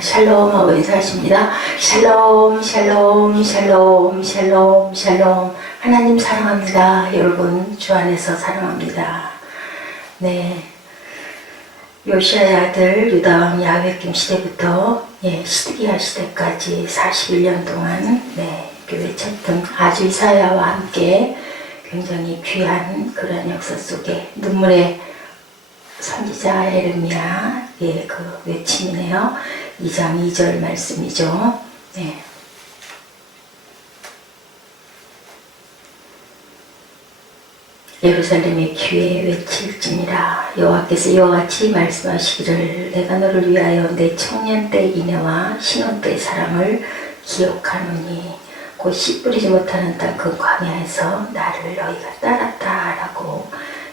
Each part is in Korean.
샬롬 하고 인사하십니다. 샬롬 샬롬 샬롬 샬롬 샬롬. 하나님 사랑합니다. 여러분 주 안에서 사랑합니다. 네, 요시아의 아들 유다왕 야훼낌 시대부터 시드기야 시대까지 41년 동안 이렇게 외쳤던 아주 이사야와 함께 굉장히 귀한 그런 역사 속에 눈물의 선지자 에레미야의 그 외침이네요. 2장 2절 말씀이죠. 네. 예루살렘의 귀에 외칠지니라. 여호와께서 이와 같이 말씀하시기를 내가 너를 위하여 내 청년 때 인애와 신혼 때의 사랑을 기억하노니 곧 씨 뿌리지 못하는 땅 그 광야에서 나를 너희가 따랐다 라고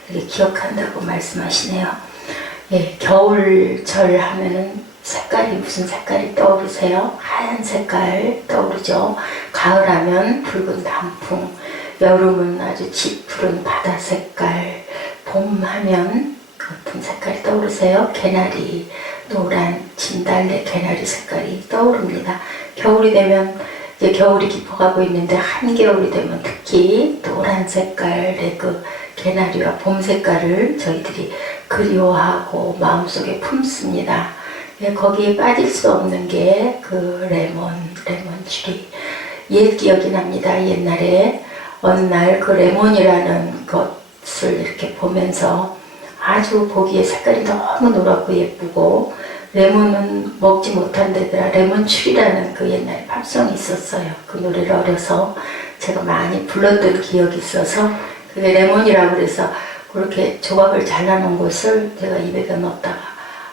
이렇게 기억한다고 말씀하시네요. 겨울철 하면은 색깔이 무슨 색깔이 떠오르세요? 하얀 색깔 떠오르죠. 가을 하면 붉은 단풍, 여름은 아주 짙푸른 바다 색깔, 봄 하면 어떤 색깔이 떠오르세요? 개나리, 노란 진달래 개나리 색깔이 떠오릅니다. 겨울이 되면 이제 겨울이 깊어가고 있는데 한겨울이 되면 특히 노란 색깔의 그 개나리와 봄 색깔을 저희들이 그리워하고 마음속에 품습니다. 거기에 빠질 수 없는 게 그 레몬 추리. 옛 기억이 납니다. 옛날에 어느 날 그 레몬이라는 것을 이렇게 보면서 아주 보기에 색깔이 너무 노랗고 예쁘고 레몬은 먹지 못한다더라. 레몬 추리라는 그 옛날에 팝송이 있었어요. 그 노래를 어려서 제가 많이 불렀던 기억이 있어서 그게 레몬이라고 그래서 그렇게 조각을 잘라놓은 것을 제가 입에다 넣었다가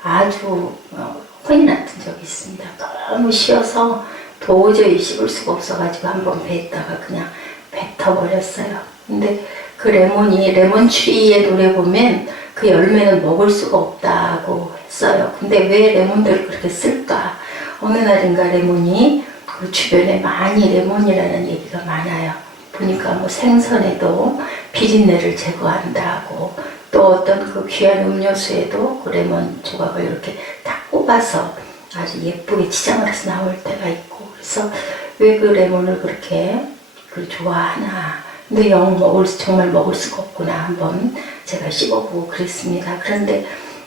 아주 혼이 났던 적이 있습니다. 너무 쉬어서 도저히 씹을 수가 없어가지고 한번 뱉다가 그냥 뱉어버렸어요. 근데 그 레몬이 레몬 추리의 노래 보면 그 열매는 먹을 수가 없다고 했어요. 근데 왜 레몬들을 그렇게 쓸까? 어느 날인가 레몬이 그 주변에 많이 레몬이라는 얘기가 많아요. 보니까 뭐 생선에도 비린내를 제거한다고 또 어떤 그 귀한 음료수에도 그 레몬 조각을 이렇게 딱 꼽아서 아주 예쁘게 치장을 해서 나올 때가 있고 그래서 왜 그 레몬을 그렇게 좋아하나 근데 정말 먹을 수가 없구나 한번 제가 씹어보고 그랬습니다. 그런데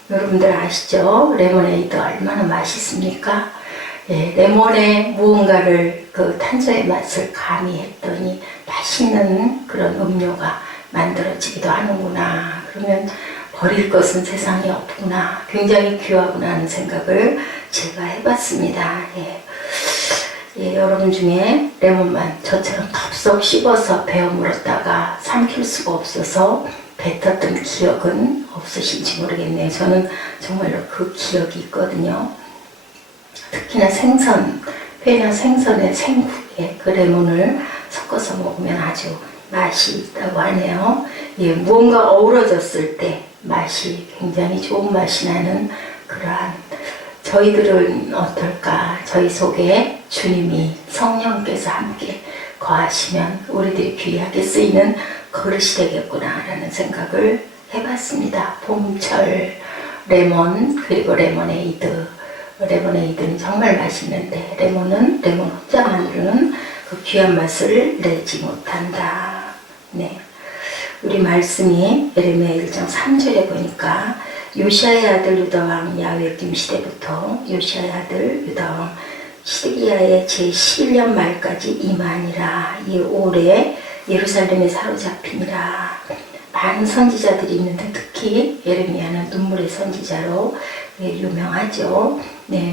여러분들 아시죠? 레모네이드 얼마나 맛있습니까? 레몬에 무언가를 그 탄저의 맛을 가미했더니 맛있는 그런 음료가 만들어지기도 하는구나. 그러면 버릴 것은 세상에 없구나. 굉장히 귀하구나 하는 생각을 제가 해봤습니다. 여러분 중에 레몬만 저처럼 덥석 씹어서 베어 물었다가 삼킬 수가 없어서 뱉었던 기억은 없으신지 모르겠네요. 저는 정말로 그 기억이 있거든요. 특히나 생선, 회나 생선의 생국에 그 레몬을 섞어서 먹으면 아주 맛이 있다고 하네요. 무언가 어우러졌을 때 맛이 굉장히 좋은 맛이 나는 그러한 저희들은 어떨까? 저희 속에 주님이 성령께서 함께 거하시면 우리들이 귀하게 쓰이는 그릇이 되겠구나 라는 생각을 해봤습니다. 봄철 레몬 그리고 레모네이드. 레모네이드는 정말 맛있는데 레몬 혼자만으로는 그 귀한 맛을 내지 못한다. 우리 말씀이 에레미야 1장 3절에 보니까 요시아의 아들 유다왕 야훼낌 시대부터 요시아의 아들 유다왕 시드기야의 제11년 말까지 임하니라. 이 올해 예루살렘에 사로잡히니라. 많은 선지자들이 있는데 특히 에레미야는 눈물의 선지자로 유명하죠.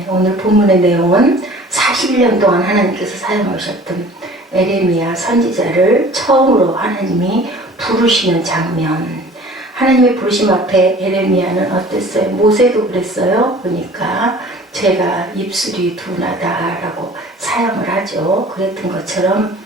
오늘 본문의 내용은 41년 동안 하나님께서 사용하셨던 에레미야 선지자를 처음으로 하나님이 부르시는 장면. 하나님의 부르심 앞에 에레미야는 어땠어요? 모세도 그랬어요. 그러니까 제가 입술이 둔하다라고 사용을 하죠. 그랬던 것처럼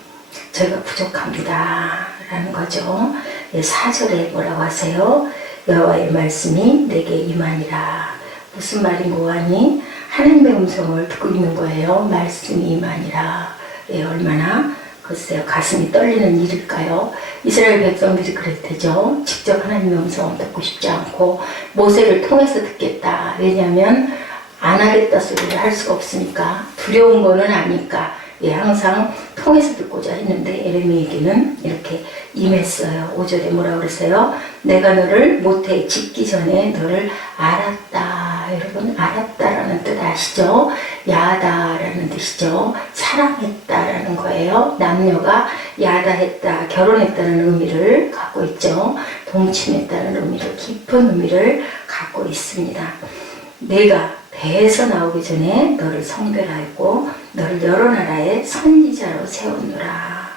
제가 부족합니다 라는 거죠. 4절에 뭐라고 하세요? 여호와의 말씀이 내게 임하니라. 무슨 말이 뭐하니? 하나님의 음성을 듣고 있는 거예요. 말씀이 임하니라. 얼마나 글쎄요 가슴이 떨리는 일일까요? 이스라엘 백성들이 그랬대죠. 직접 하나님의 음성을 듣고 싶지 않고 모세를 통해서 듣겠다. 왜냐하면 안 하겠다 소리를 할 수가 없으니까 두려운 거는 아니까 예, 항상 통해서 듣고자 했는데 예레미야에게는 이렇게 임했어요. 5절에 뭐라고 그러세요? 내가 너를 모태에 짓기 전에 너를 알았다. 여러분 알았다라는 뜻 아시죠? 야다라는 뜻이죠. 사랑했다라는 거예요. 남녀가 야다했다, 결혼했다는 의미를 갖고 있죠. 동침했다는 의미를, 깊은 의미를 갖고 있습니다. 내가 배에서 나오기 전에 너를 성별하였고 너를 여러 나라의 선지자로 세웠노라.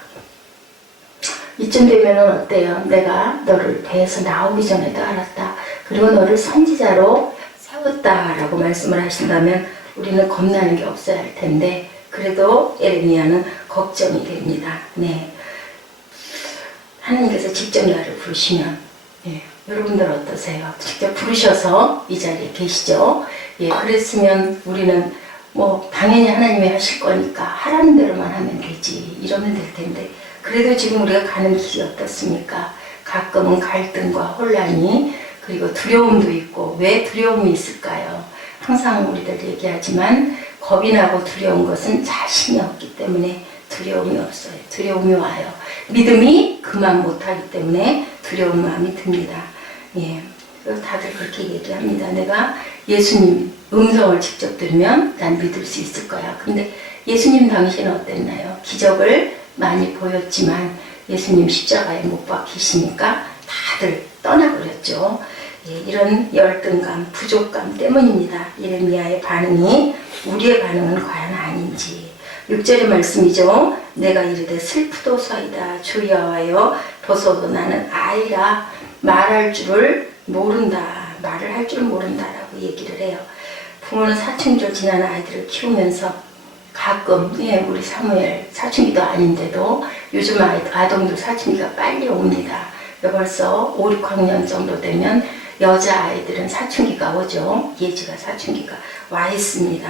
이쯤 되면 어때요? 내가 너를 배에서 나오기 전에도 알았다. 그리고 너를 선지자로 세웠다라고 말씀을 하신다면 우리는 겁나는 게 없어야 할 텐데 그래도 예레미야는 걱정이 됩니다. 네. 하나님께서 직접 나를 부르시면 예, 여러분들 어떠세요? 직접 부르셔서 이 자리에 계시죠? 예, 그랬으면 우리는 뭐 당연히 하나님이 하실 거니까 하라는 대로만 하면 되지 이러면 될 텐데 그래도 지금 우리가 가는 길이 어떻습니까? 가끔은 갈등과 혼란이 그리고 두려움도 있고 왜 두려움이 있을까요? 항상 우리들 얘기하지만 겁이 나고 두려운 것은 자신이 없기 때문에 두려움이 없어요. 두려움이 와요. 믿음이 그만 못하기 때문에 두려운 마음이 듭니다. 예, 다들 그렇게 얘기합니다. 내가 예수님 음성을 직접 들으면 난 믿을 수 있을 거야. 근데 예수님 당시는 어땠나요? 기적을 많이 보였지만 예수님 십자가에 못 박히시니까 다들 떠나버렸죠. 예, 이런 열등감, 부족감 때문입니다. 예레미야의 반응이 우리의 반응은 과연 아닌지. 6절의 말씀이죠. 내가 이르되 슬프도소이다 주 여호와여 보소서 나는 아이라 말할 줄을 모른다. 말을 할 줄 모른다라고 얘기를 해요. 부모는 사춘기를 지난 아이들을 키우면서 가끔 예, 우리 사무엘 사춘기도 아닌데도 요즘 아동들 사춘기가 빨리 옵니다. 벌써 5, 6학년 정도 되면 여자아이들은 사춘기가 오죠. 예지가 사춘기가 와 있습니다.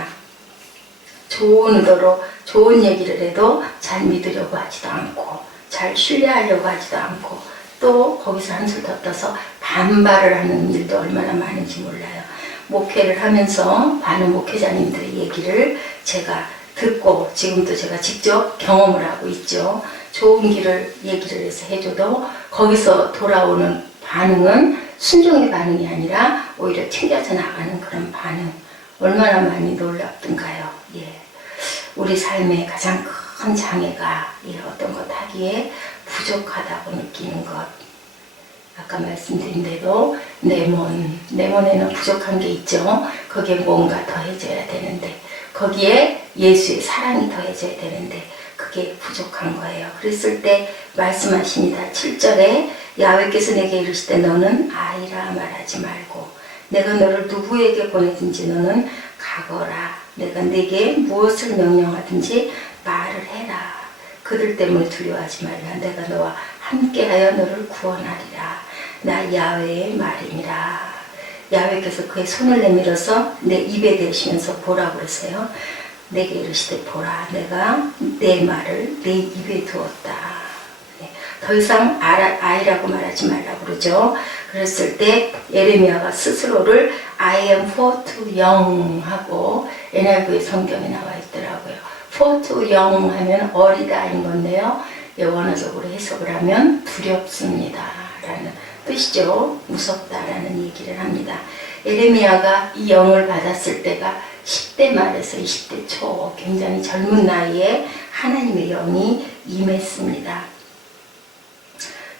좋은 의도로 좋은 얘기를 해도 잘 믿으려고 하지도 않고 잘 신뢰하려고 하지도 않고 또 거기서 한술 더 떠서 반발을 하는 일도 얼마나 많은지 몰라요. 목회를 하면서 많은 목회자님들의 얘기를 제가 듣고 지금도 제가 직접 경험을 하고 있죠. 좋은 길을 얘기를 해서 해줘도 거기서 돌아오는 반응은 순종의 반응이 아니라 오히려 튕겨져 나가는 그런 반응. 얼마나 많이 놀랍던가요. 예. 우리 삶의 가장 큰 장애가 어떤 것 하기에 부족하다고 느끼는 것. 아까 말씀드린 대로 내몬에는 부족한 게 있죠. 거기에 뭔가 더해져야 되는데 거기에 예수의 사랑이 더해져야 되는데 그게 부족한 거예요. 그랬을 때 말씀하십니다. 7절에 야훼께서 내게 이르시되 너는 아이라 말하지 말고 내가 너를 누구에게 보내든지 너는 가거라. 내가 네게 무엇을 명령하든지 말을 해라. 그들 때문에 두려워하지 말라. 내가 너와 함께하여 너를 구원하리라. 나 야훼의 말이니라. 야훼께서 그의 손을 내밀어서 내 입에 대시면서 보라고 그러세요. 내게 이르시되 보라. 내가 내 말을 내 입에 두었다. 더 이상 아이라고 말하지 말라고 그러죠. 그랬을 때 예레미야가 스스로를 I am for too young 하고 NIV의 성경에 나와 있더라고요. for too young 하면 어리다인 건데요. 원어적으로 해석을 하면 두렵습니다 라는 뜻이죠. 무섭다라는 얘기를 합니다. 예레미야가 이 영을 받았을 때가 10대 말에서 20대 초 굉장히 젊은 나이에 하나님의 영이 임했습니다.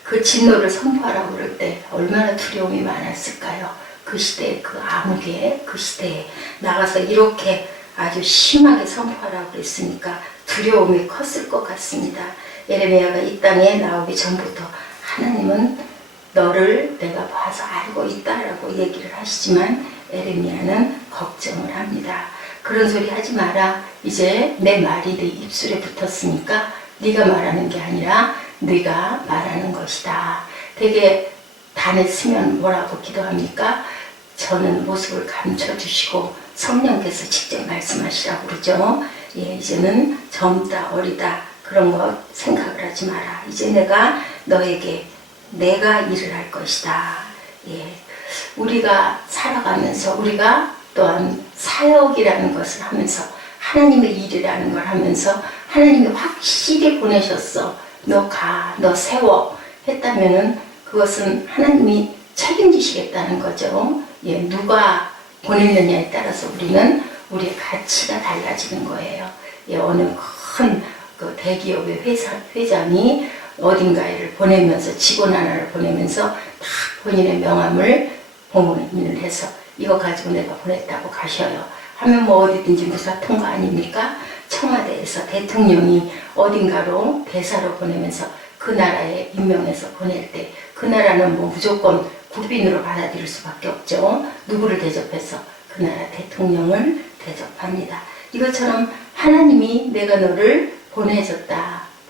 그 진노를 선포하라고 그럴 때 얼마나 두려움이 많았을까요? 그 시대에 그 암흑의 그 시대에 나가서 이렇게 아주 심하게 선포하라고 그랬으니까 두려움이 컸을 것 같습니다. 예레미야가 이 땅에 나오기 전부터 하나님은 너를 내가 봐서 알고 있다라고 얘기를 하시지만 예레미야는 걱정을 합니다. 그런 소리 하지 마라. 이제 내 말이 내 입술에 붙었으니까 네가 말하는 게 아니라 네가 말하는 것이다. 되게 단에 쓰면 뭐라고 기도합니까? 저는 모습을 감춰주시고 성령께서 직접 말씀하시라고 그러죠. 예, 이제는 젊다 어리다 그런 거 생각을 하지 마라. 이제 내가 너에게 내가 일을 할 것이다. 예, 우리가 살아가면서 우리가 또한 사역이라는 것을 하면서 하나님의 일이라는 걸 하면서 하나님이 확실히 보내셨어. 너 가, 너 세워 했다면은 그것은 하나님이 책임지시겠다는 거죠. 예, 누가 보냈느냐에 따라서 우리의 가치가 달라지는 거예요. 예, 어느 큰 그 대기업의 회장이 어딘가에를 보내면서 직원 하나를 보내면서 다 본인의 명함을 봉인을 해서 이거 가지고 내가 보냈다고 가셔요. 하면 뭐 어디든지 무사 통과 아닙니까? 청와대에서 대통령이 어딘가로 대사로 보내면서 그 나라에 임명해서 보낼 때 그 나라는 뭐 무조건 국빈으로 받아들일 수밖에 없죠. 누구를 대접해서 그 나라 대통령을 대접합니다. 이것처럼 하나님이 내가 너를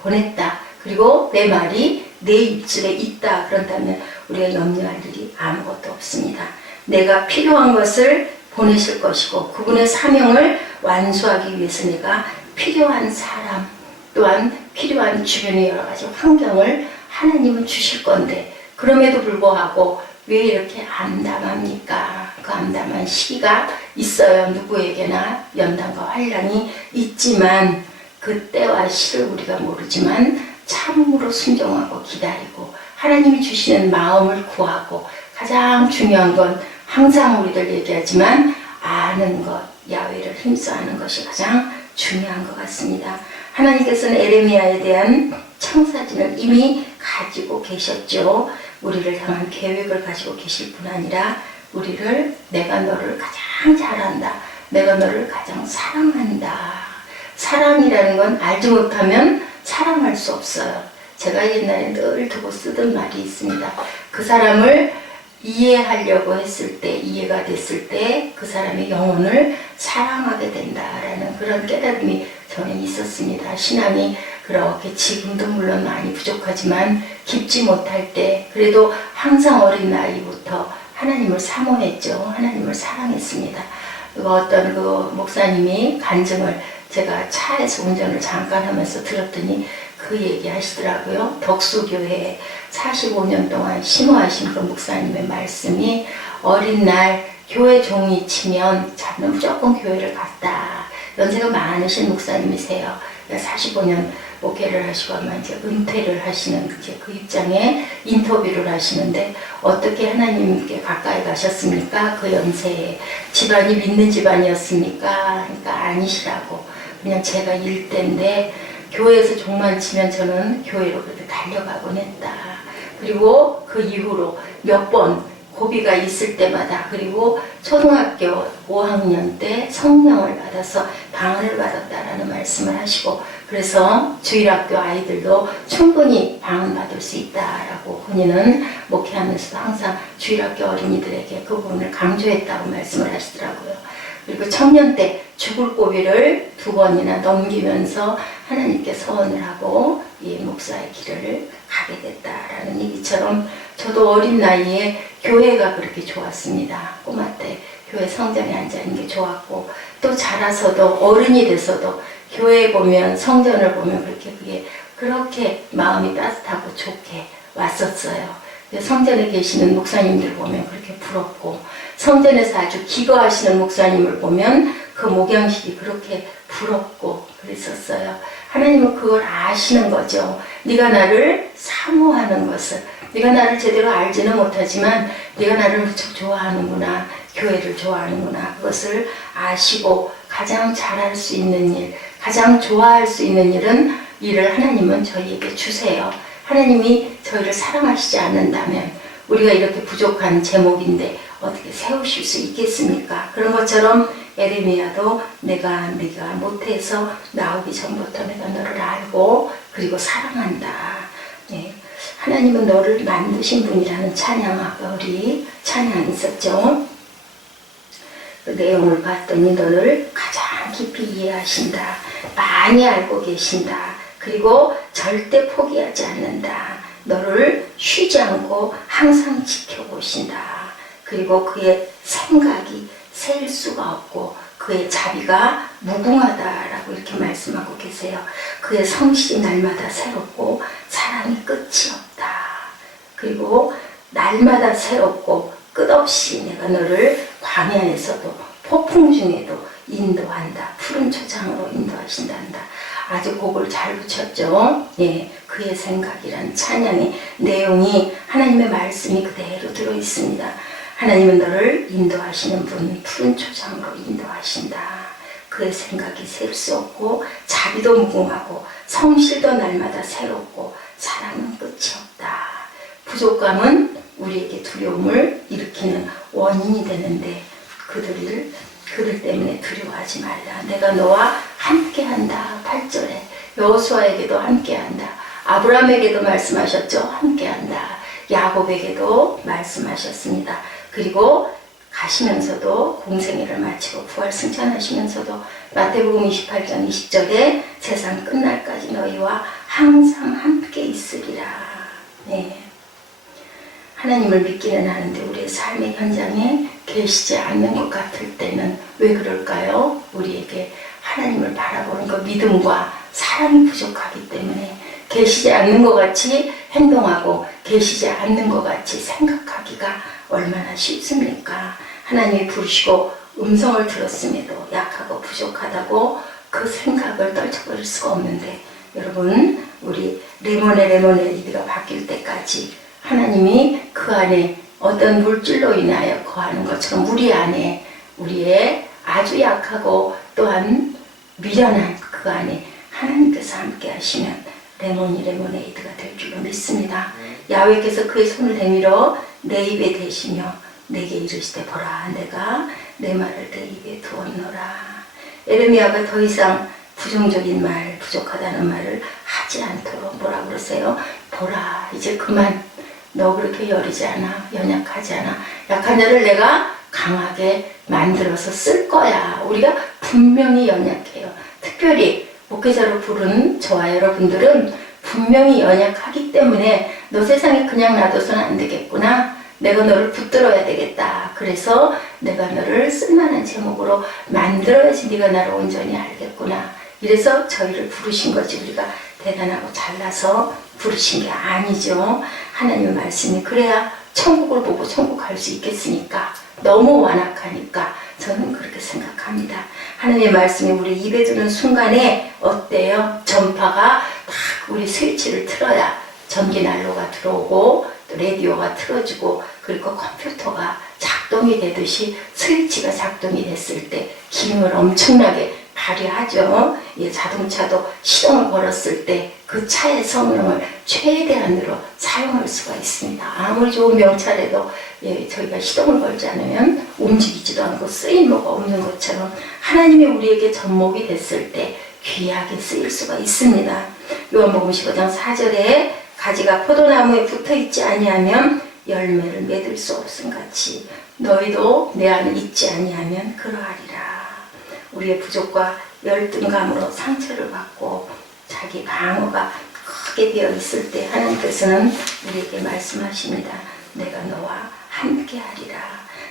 보냈다. 그리고 내 말이 내 입술에 있다. 그런다면 우리가 염려할 일이 아무것도 없습니다. 내가 필요한 것을 보내실 것이고 그분의 사명을 완수하기 위해서 내가 필요한 사람 또한 필요한 주변의 여러 가지 환경을 하나님은 주실 건데 그럼에도 불구하고 왜 이렇게 암담합니까? 그 암담한 시기가 있어요. 누구에게나 연단과 환란이 있지만 그때와 시를 우리가 모르지만 참으로 순종하고 기다리고 하나님이 주시는 마음을 구하고 가장 중요한 건 항상 우리들 얘기하지만 아는 것, 야훼를 힘써 아는 것이 가장 중요한 것 같습니다. 하나님께서는 에레미야에 대한 청사진을 이미 가지고 계셨죠. 우리를 향한 계획을 가지고 계실 뿐 아니라 우리를 내가 너를 가장 잘한다. 내가 너를 가장 사랑한다. 사랑이라는 건 알지 못하면 사랑할 수 없어요. 제가 옛날에 늘 두고 쓰던 말이 있습니다. 그 사람을 이해하려고 했을 때, 이해가 됐을 때 그 사람의 영혼을 사랑하게 된다라는 그런 깨달음이 저는 있었습니다. 신앙이 그렇게 지금도 물론 많이 부족하지만 깊지 못할 때 그래도 항상 어린 나이부터 하나님을 사모했죠. 하나님을 사랑했습니다. 어떤 그 목사님이 간증을 제가 차에서 운전을 잠깐 하면서 들었더니 그 얘기 하시더라고요. 덕수교회에 45년 동안 심호하신 그 목사님의 말씀이 어린 날 교회 종이 치면 자는 무조건 교회를 갔다. 연세가 많으신 목사님이세요. 45년 목회를 하시고 아마 이제 은퇴를 하시는 이제 그 입장에 인터뷰를 하시는데 어떻게 하나님께 가까이 가셨습니까? 그 연세에 집안이 믿는 집안이었습니까? 그러니까 아니시라고. 그냥 제가 일대인데 교회에서 종만 치면 저는 교회로 그렇게 달려가곤 했다. 그리고 그 이후로 몇 번 고비가 있을 때마다 그리고 초등학교 5학년 때 성령을 받아서 방언을 받았다라는 말씀을 하시고 그래서 주일학교 아이들도 충분히 방언 받을 수 있다라고 본인은 목회하면서도 항상 주일학교 어린이들에게 그 부분을 강조했다고 말씀을 하시더라고요. 그리고 청년 때 죽을 고비를 2번이나 넘기면서 하나님께 서원을 하고 이 목사의 길을 가게 됐다라는 얘기처럼 저도 어린 나이에 교회가 그렇게 좋았습니다. 꼬마 때 교회 성전에 앉아있는 게 좋았고 또 자라서도 어른이 돼서도 교회에 보면 성전을 보면 그렇게 마음이 따뜻하고 좋게 왔었어요. 성전에 계시는 목사님들 보면 그렇게 부럽고 성전에서 아주 기거하시는 목사님을 보면 그 목양식이 그렇게 부럽고 그랬었어요. 하나님은 그걸 아시는 거죠. 네가 나를 사모하는 것을 네가 나를 제대로 알지는 못하지만 네가 나를 무척 좋아하는구나. 교회를 좋아하는구나. 그것을 아시고 가장 잘할 수 있는 일, 가장 좋아할 수 있는 일을 하나님은 저희에게 주세요. 하나님이 저희를 사랑하시지 않는다면 우리가 이렇게 부족한 제목인데 어떻게 세우실 수 있겠습니까? 그런 것처럼 에레미야도 네가 못해서 나오기 전부터 내가 너를 알고 그리고 사랑한다. 네. 하나님은 너를 만드신 분이라는 찬양 아까 우리 찬양 있었죠. 그 내용을 봤더니 너를 가장 깊이 이해하신다. 많이 알고 계신다. 그리고 절대 포기하지 않는다. 너를 쉬지 않고 항상 지켜보신다. 그리고 그의 생각이 셀 수가 없고 그의 자비가 무궁하다라고 이렇게 말씀하고 계세요. 그의 성실이 날마다 새롭고 사랑이 끝이 없다. 그리고 날마다 새롭고 끝없이 내가 너를 광야에서도 폭풍 중에도 인도한다. 푸른 초장으로 인도하신단다. 아주 곡을 잘 붙였죠. 예, 그의 생각이란 찬양의 내용이 하나님의 말씀이 그대로 들어있습니다. 하나님은 너를 인도하시는 분, 푸른 초장으로 인도하신다. 그의 생각이 셀 수 없고 자비도 무궁하고 성실도 날마다 새롭고 사랑은 끝이 없다. 부족감은 우리에게 두려움을 일으키는 원인이 되는데 그들 때문에 두려워하지 말라. 내가 너와 함께한다. 8절에 여호수아에게도 함께한다. 아브라함에게도 말씀하셨죠. 함께한다. 야곱에게도 말씀하셨습니다. 그리고 가시면서도 공생애를 마치고 부활 승천하시면서도 마태복음 28장 20절에 세상 끝날까지 너희와 항상 함께 있으리라. 네. 하나님을 믿기는 하는데 우리의 삶의 현장에 계시지 않는 것 같을 때는 왜 그럴까요? 우리에게 하나님을 바라보는 것, 믿음과 사랑이 부족하기 때문에 계시지 않는 것 같이 행동하고 계시지 않는 것 같이 생각하기가 얼마나 쉽습니까? 하나님이 부르시고 음성을 들었음에도 약하고 부족하다고 그 생각을 떨쳐버릴 수가 없는데, 여러분, 우리 레모네이드가 바뀔 때까지 하나님이 그 안에 어떤 물질로 인하여 거하는 것처럼 우리 안에, 우리의 아주 약하고 또한 미련한 그 안에 하나님께서 함께 하시면 레모네이드가 될 줄로 믿습니다. 야훼께서 그의 손을 내밀어 내 입에 대시며 내게 이르시되 보라, 내가 내 말을 내 입에 두었노라. 에레미야가 더 이상 부정적인 말, 부족하다는 말을 하지 않도록 뭐라 그러세요? 보라, 이제 그만. 너 그렇게 여리지 않아, 연약하지 않아. 약한 자를 내가 강하게 만들어서 쓸 거야. 우리가 분명히 연약해요. 특별히 목회자로 부른 저와 여러분들은 분명히 연약하기 때문에 너 세상에 그냥 놔둬서는 안 되겠구나. 내가 너를 붙들어야 되겠다. 그래서 내가 너를 쓸만한 제목으로 만들어야지 네가 나를 온전히 알겠구나. 이래서 저희를 부르신 거지, 우리가 대단하고 잘나서 부르신 게 아니죠. 하나님의 말씀이 그래야 천국을 보고 천국 갈 수 있겠으니까. 너무 완악하니까 저는 그렇게 생각합니다. 하나님의 말씀이 우리 입에 드는 순간에 어때요? 전파가 딱 우리 스위치를 틀어야 전기난로가 들어오고 또 라디오가 틀어지고 그리고 컴퓨터가 작동이 되듯이 스위치가 작동이 됐을 때 기능을 엄청나게 발휘하죠. 예, 자동차도 시동을 걸었을 때 그 차의 성능을 최대한으로 사용할 수가 있습니다. 아무리 좋은 명찰에도 예, 저희가 시동을 걸지 않으면 움직이지도 않고 쓰임새가 없는 것처럼 하나님이 우리에게 접목이 됐을 때 귀하게 쓰일 수가 있습니다. 요한복음 15장 4절에 가지가 포도나무에 붙어있지 아니하면 열매를 맺을 수 없음같이 너희도 내 안에 있지 아니하면 그러하리라. 우리의 부족과 열등감으로 상처를 받고 자기 방어가 크게 되어 있을 때 하나님께서는 우리에게 말씀하십니다. 내가 너와 함께 하리라.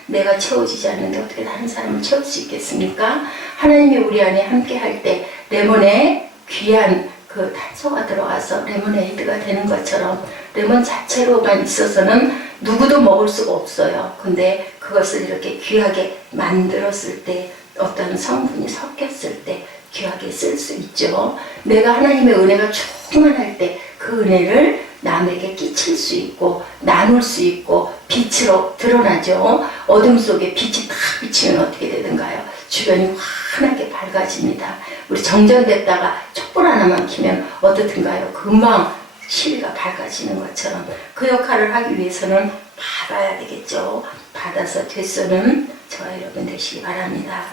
내가 채워지지 않는데 어떻게 다른 사람을 채울 수 있겠습니까? 하나님이 우리 안에 함께 할 때 레몬에 귀한 그 탄소가 들어가서 레모네이드가 되는 것처럼 레몬 자체로만 있어서는 누구도 먹을 수가 없어요. 근데 그것을 이렇게 귀하게 만들었을 때 어떤 성분이 섞였을 때 귀하게 쓸 수 있죠. 내가 하나님의 은혜가 충만할 때 그 은혜를 남에게 끼칠 수 있고 나눌 수 있고 빛으로 드러나죠. 어둠 속에 빛이 탁 비치면 어떻게 되든가요? 주변이 환하게 밝아집니다. 우리 정전됐다가 촛불 하나만 켜면 어떻든가요? 금방 시위가 밝아지는 것처럼 그 역할을 하기 위해서는 받아야 되겠죠. 받아서 되쏘는 저와 여러분 되시기 바랍니다.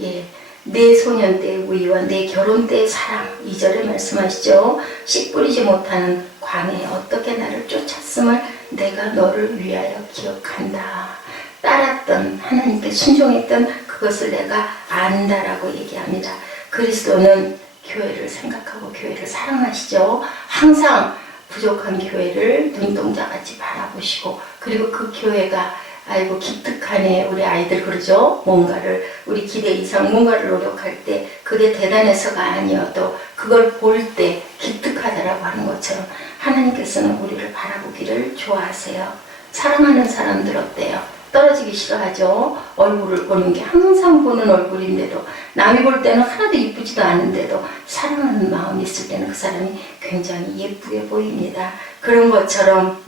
예, 내 소년 때의 우위와 내 결혼 때의 사랑, 2절에 말씀하시죠. 씨 뿌리지 못하는 광해에 어떻게 나를 쫓았음을 내가 너를 위하여 기억한다. 따랐던, 하나님께 순종했던 그것을 내가 안다라고 얘기합니다. 그리스도는 교회를 생각하고 교회를 사랑하시죠. 항상 부족한 교회를 눈동자같이 바라보시고, 그리고 그 교회가 아이고 기특하네, 우리 아이들 그러죠. 뭔가를 우리 기대 이상 뭔가를 노력할 때 그게 대단해서가 아니어도 그걸 볼 때 기특하다라고 하는 것처럼 하나님께서는 우리를 바라보기를 좋아하세요. 사랑하는 사람들 어때요? 떨어지기 싫어하죠. 얼굴을 보는 게 항상 보는 얼굴인데도 남이 볼 때는 하나도 이쁘지도 않은데도 사랑하는 마음이 있을 때는 그 사람이 굉장히 예쁘게 보입니다. 그런 것처럼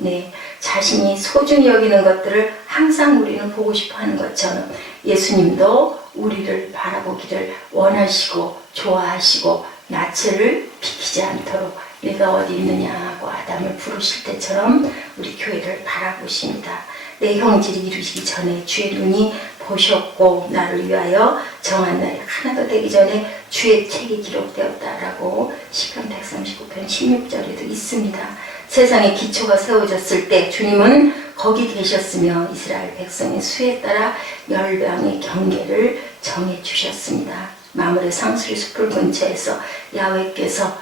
자신이 소중히 여기는 것들을 항상 우리는 보고 싶어 하는 것처럼 예수님도 우리를 바라보기를 원하시고 좋아하시고 낯을 비키지 않도록 내가 어디 있느냐 하고 아담을 부르실 때처럼 우리 교회를 바라보십니다. 내 형질이 이루시기 전에 주의 눈이 보셨고 나를 위하여 정한 날이 하나도 되기 전에 주의 책이 기록되었다라고 시편 139편 16절에도 있습니다. 세상의 기초가 세워졌을 때 주님은 거기 계셨으며 이스라엘 백성의 수에 따라 열방의 경계를 정해 주셨습니다. 마물의 상수리 숲을 근처에서 야훼께서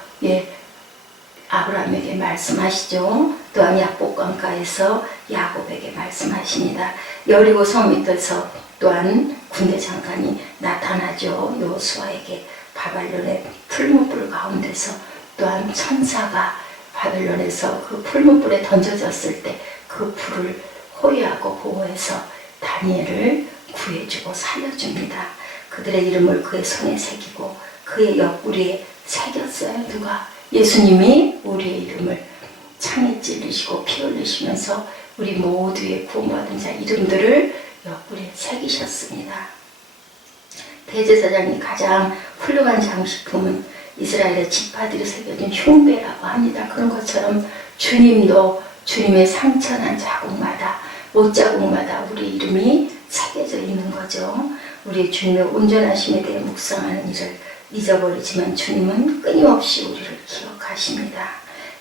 아브라함에게 말씀하시죠. 또한 약복강가에서 야곱에게 말씀하십니다. 여리고 성 밑에서 또한 군대 장관이 나타나죠. 여호수아에게 바벨론의 풀무불 가운데서 또한 천사가 바벨론에서 그 풀무불에 던져졌을 때 그 불을 호위하고 보호해서 다니엘을 구해주고 살려줍니다. 그들의 이름을 그의 손에 새기고 그의 옆구리에 새겼어요. 누가? 예수님이 우리의 이름을 창에 찔리시고 피 흘리시면서 우리 모두의 구원받은 자 이름들을 옆구리에 새기셨습니다. 대제사장이 가장 훌륭한 장식품은 이스라엘의 지파들이 새겨진 흉배라고 합니다. 그런 것처럼 주님도 주님의 상처난 자국마다 못자국마다 우리 이름이 새겨져 있는 거죠. 우리 주님의 온전하심에 대해 묵상하는 일을 잊어버리지만 주님은 끊임없이 우리를 기억하십니다.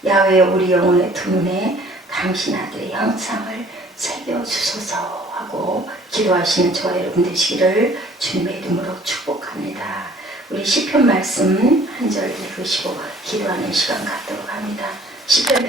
야훼 우리 영혼의 두 눈에 당신 아들의 형상을 새겨주소서 하고 기도하시는 저와 여러분 되시기를 주님의 이름으로 축복합니다. 우리 시편 말씀 한 절 읽으시고 기도하는 시간 갖도록 합니다. 시편